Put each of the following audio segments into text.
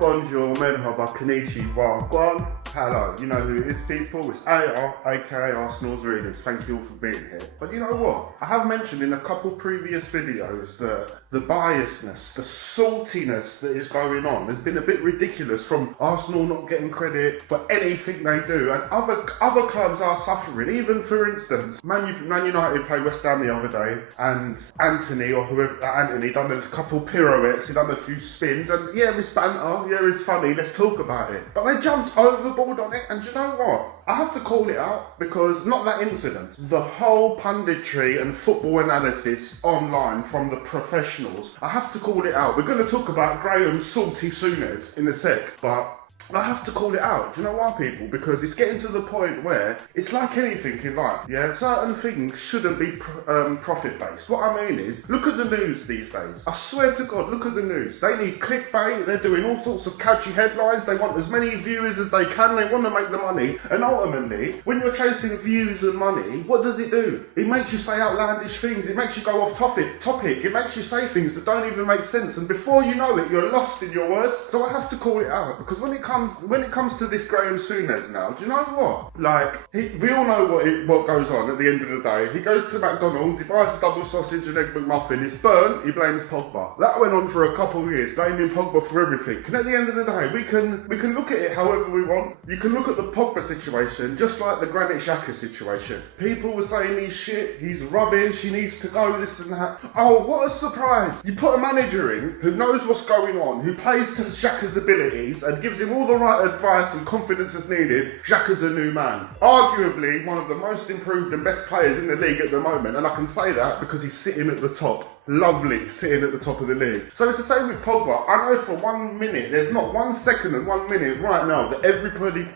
bonjour, merhaba, konnichiwa, wagwan. Hello, you know who it is, people. It's AR, aka Arsenal's Readers. Thank you all for being here. But you know what? I have mentioned in a couple previous videos that the biasness, the saltiness that is going on has been a bit ridiculous, from Arsenal not getting credit for anything they do, and other clubs are suffering. Even, for instance, Man United played West Ham the other day, and Anthony done a couple pirouettes, he done a few spins, and yeah, it's banter, yeah, it's funny, let's talk about it. But they jumped overboard on it, and you know what? I have to call it out, because not that incident, the whole punditry and football analysis online from the professionals, I have to call it out. We're going to talk about Graeme's salty Souness in a sec, but I have to call it out. Do you know why, people? Because it's getting to the point where it's like anything in life, yeah? Certain things shouldn't be profit-based. What I mean is, look at the news these days. I swear to God, look at the news. They need clickbait, they're doing all sorts of catchy headlines, they want as many viewers as they can, they want to make the money, and ultimately, when you're chasing views and money, what does it do? It makes you say outlandish things, it makes you go off topic, it makes you say things that don't even make sense, and before you know it, you're lost in your words. So I have to call it out, because when it comes to this Graeme Souness now, do you know what? Like, we all know what goes on at the end of the day. He goes to McDonald's, he buys a double sausage and egg McMuffin, it's burnt, he blames Pogba. That went on for a couple of years, blaming Pogba for everything. And at the end of the day, we can look at it however we want. You can look at the Pogba situation just like the Granit Xhaka situation. People were saying he's shit, he's rubbish, he needs to go, this and that. Oh, what a surprise! You put a manager in who knows what's going on, who plays to Xhaka's abilities and gives him all the right advice and confidence is needed. Xhaka's a new man. Arguably one of the most improved and best players in the league at the moment, and I can say that because he's sitting at the top. Lovely, sitting at the top of the league. So it's the same with Pogba. I know for 1 minute, there's not 1 second and 1 minute right now that every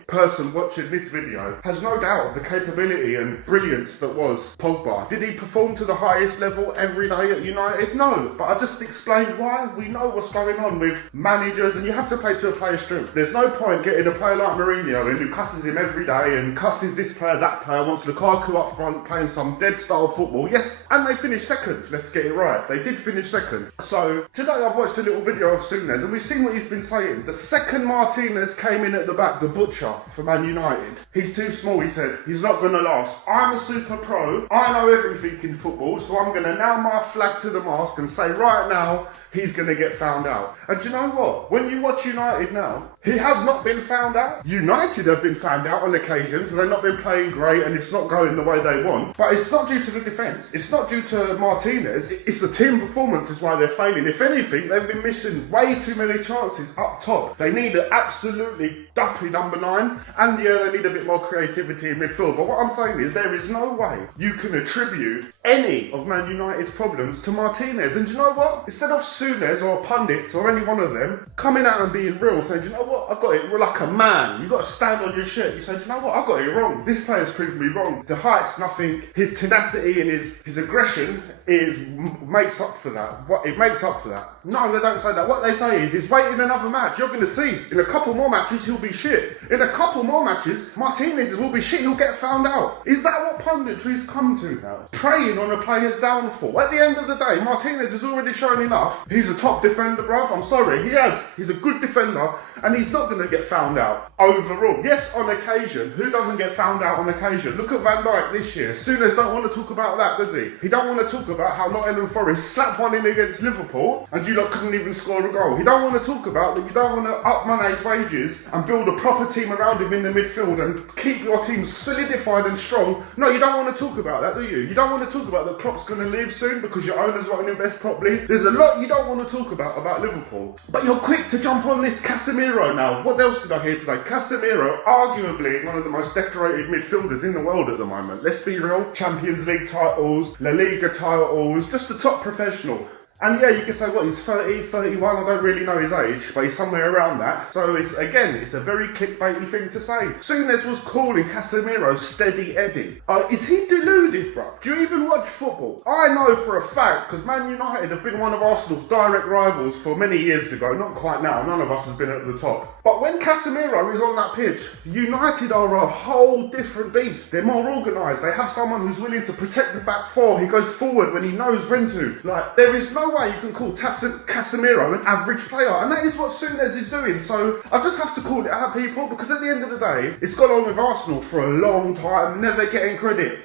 person watching this video has no doubt of the capability and brilliance that was Pogba. Did he perform to the highest level every day at United? No, but I just explained why. We know what's going on with managers, and you have to play to a player's strength. There's no point getting a player like Mourinho in who cusses him every day and cusses this player, that player, wants Lukaku up front playing some dead style football. Yes, and they finished second. Let's get it right. They did finish second. So today I've watched a little video of Souness, and we've seen what he's been saying. The second Martinez came in at the back, the butcher for Man United, he's too small, he said. He's not going to last. I'm a super pro. I know everything in football, so I'm going to nail my flag to the mast and say right now he's going to get found out. And do you know what? When you watch United now, he has not been found out. United have been found out on occasions, and they've not been playing great, and it's not going the way they want. But it's not due to the defence. It's not due to Martinez. It's the team performance is why they're failing. If anything, they've been missing way too many chances up top. They need an absolutely dumpy number 9, and yeah, they need a bit more creativity in midfield. But what I'm saying is, there is no way you can attribute any of Man United's problems to Martinez. And do you know what? Instead of Souness or pundits or any one of them coming out and being real, saying, do you know what? I got it. We're like a man. You got to stand on your shit. You say, do you know what? I got it wrong. This player's proved me wrong. The height's nothing. His tenacity and his aggression makes up for that. It makes up for that. No, they don't say that. What they say is, he's waiting another match. You're going to see. In a couple more matches, he'll be shit. In a couple more matches, Martinez will be shit. He'll get found out. Is that what punditry's come to now? Preying on a player's downfall. At the end of the day, Martinez has already shown enough. He's a top defender, bruv. I'm sorry. He has. He's a good defender, and he's not going to get found out overall. Yes, on occasion. Who doesn't get found out on occasion? Look at Van Dijk this year. Souness don't want to talk about that, does he? He don't want to talk about how Nottingham Forest slapped one in against Liverpool and you lot couldn't even score a goal. He don't want to talk about that you don't want to up Mane's wages and build a proper team around him in the midfield and keep your team solidified and strong. No, you don't want to talk about that, do you? You don't want to talk about that Klopp's going to leave soon because your owners won't invest properly. There's a lot you don't want to talk about Liverpool. But you're quick to jump on this Casemiro now. What else did I hear today? Casemiro, arguably one of the most decorated midfielders in the world at the moment. Let's be real. Champions League titles, La Liga titles, just a top professional. And yeah, you can say, what, he's 30, 31, I don't really know his age, but he's somewhere around that. So it's a very clickbaity thing to say. Souness was calling Casemiro Steady Eddie. Is he deluded, bro? Do you even watch football? I know for a fact, because Man United have been one of Arsenal's direct rivals for many years ago, not quite now, none of us has been at the top. But when Casemiro is on that pitch, United are a whole different beast. They're more organised, they have someone who's willing to protect the back four, he goes forward when he knows when to. Like, there is no no way you can call Casemiro an average player, and that is what Souness is doing. So I just have to call it out, people, because at the end of the day, it's gone on with Arsenal for a long time, never getting credit,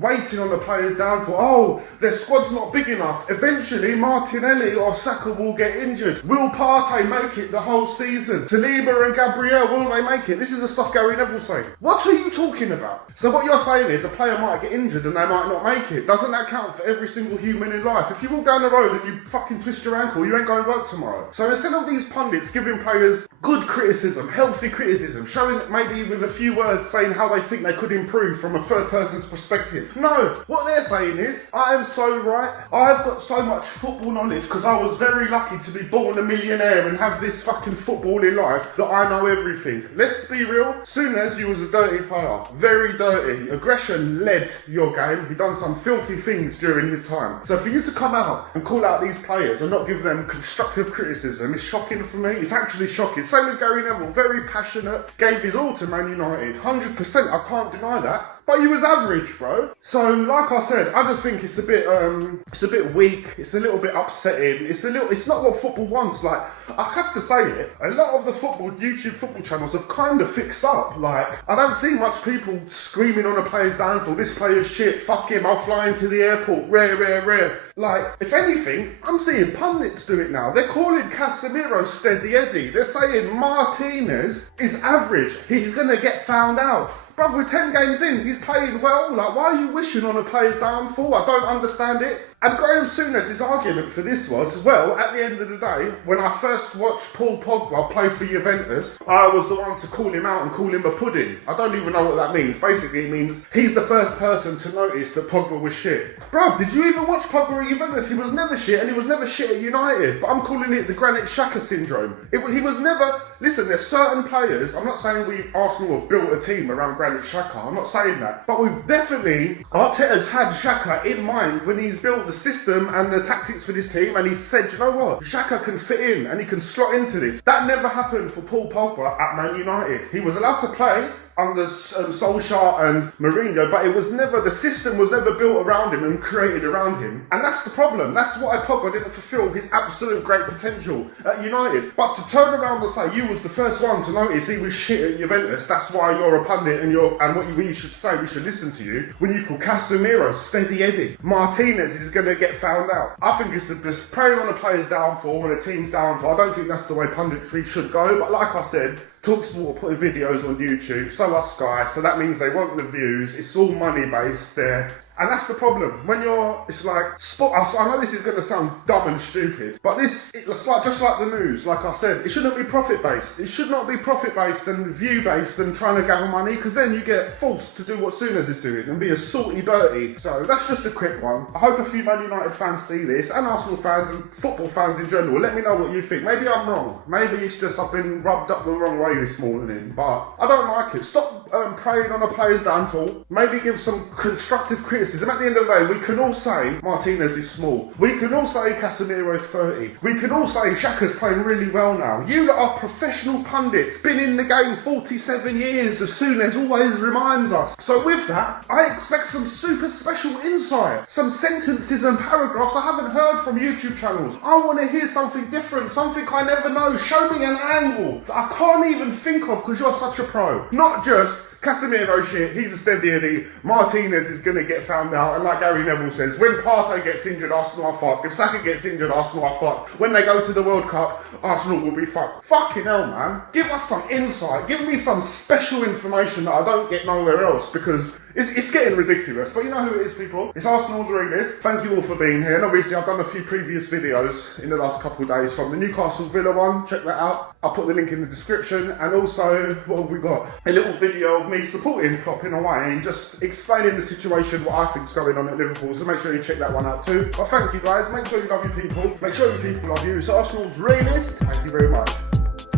waiting on the players down for, oh, their squad's not big enough. Eventually, Martinelli or Xhaka will get injured. Will Partey make it the whole season? Saliba and Gabriel, will they make it? This is the stuff Gary Neville saying. What are you talking about? So what you're saying is a player might get injured and they might not make it. Doesn't that count for every single human in life? If you walk down the road and you fucking twist your ankle, you ain't going to work tomorrow. So instead of these pundits giving players good criticism, healthy criticism, showing it maybe with a few words saying how they think they could improve from a third person's perspective. No, what they're saying is, I am so right. I've got so much football knowledge because I was very lucky to be born a millionaire and have this fucking footballing life that I know everything. Let's be real. Souness, you was a dirty player. Very dirty. Aggression led your game. He done some filthy things during his time. So for you to come out and call out these players and not give them constructive criticism is shocking for me. It's actually shocking. Same with Gary Neville. Very passionate. Gave his all to Man United. 100%. I can't deny that. But he was average, bro. So, like I said, I just think it's a bit weak. It's a little bit upsetting. It's not what football wants. Like, I have to say it. A lot of the YouTube football channels have kind of fixed up. Like, I don't see much people screaming on a player's downfall. This player's shit. Fuck him. I'll fly into the airport. Rare. Like, if anything, I'm seeing pundits do it now. They're calling Casemiro steady Eddie. They're saying Martinez is average. He's gonna get found out. Bruv, we're 10 games in, he's playing well. Like, why are you wishing on a player's downfall? I don't understand it. And Graeme Souness' argument for this was, well, at the end of the day, when I first watched Paul Pogba play for Juventus, I was the one to call him out and call him a pudding. I don't even know what that means. Basically, it means he's the first person to notice that Pogba was shit. Bruv, did you even watch Pogba at Juventus? He was never shit, and he was never shit at United. But I'm calling it the Granit Xhaka syndrome. He was never... Listen, there's certain players, I'm not saying Arsenal have built a team around Granit Xhaka, I'm not saying that. But we've definitely... Arteta's had Xhaka in mind when he's built the system and the tactics for this team, and he said, you know what, Xhaka can fit in and he can slot into this. That never happened for Paul Pogba at Man United. He was allowed to play under Solskjaer and Mourinho, but the system was never built around him and created around him. And that's the problem. That's why Pogba didn't fulfil his absolute great potential at United. But to turn around and say you was the first one to notice he was shit at Juventus, that's why you're a pundit and what we should say, we should listen to you, when you call Casemiro steady Eddie. Martinez is going to get found out. I think it's just preying on a player's downfall and a team's downfall. I don't think that's the way punditry should go, but like I said, TalkSport are putting videos on YouTube, so are Sky, so that means they want the views. It's all money based there. And that's the problem. When it's like, I know this is going to sound dumb and stupid, but it's like, just like the news, like I said, it shouldn't be profit based. It should not be profit based and view based and trying to gather money, because then you get forced to do what Souness is doing and be a salty dirty. So that's just a quick one. I hope a few Man United fans see this, and Arsenal fans and football fans in general. Let me know what you think. Maybe I'm wrong. Maybe it's just I've been rubbed up the wrong way this morning, but I don't like it. Stop preying on a player's downfall. Maybe give some constructive criticism. At the end of the day, we can all say Martinez is small. We can all say Casemiro is 30. We can all say Xhaka's playing really well now. You lot are professional pundits, been in the game 47 years, as Souness always reminds us. So with that, I expect some super special insight, some sentences and paragraphs I haven't heard from YouTube channels. I want to hear something different, something I never know. Show me an angle that I can't even think of because you're such a pro. Not just Casemiro shit, he's a steady Eddie, Martinez is going to get found out, and like Gary Neville says, when Partey gets injured, Arsenal are fucked. If Xhaka gets injured, Arsenal are fucked. When they go to the World Cup, Arsenal will be fucked. Fucking hell, man. Give us some insight. Give me some special information that I don't get nowhere else, because it's getting ridiculous. But you know who it is, people. It's Arsenal doing this. Thank you all for being here. And obviously, I've done a few previous videos in the last couple of days from the Newcastle Villa one. Check that out. I'll put the link in the description. And also, what have we got? A little video of me supporting Klopp in a way and just explaining the situation, what I think's going on at Liverpool. So make sure you check that one out too. But thank you guys. Make sure you love your people. Make sure your people love you. It's Arsenal's realist. Thank you very much.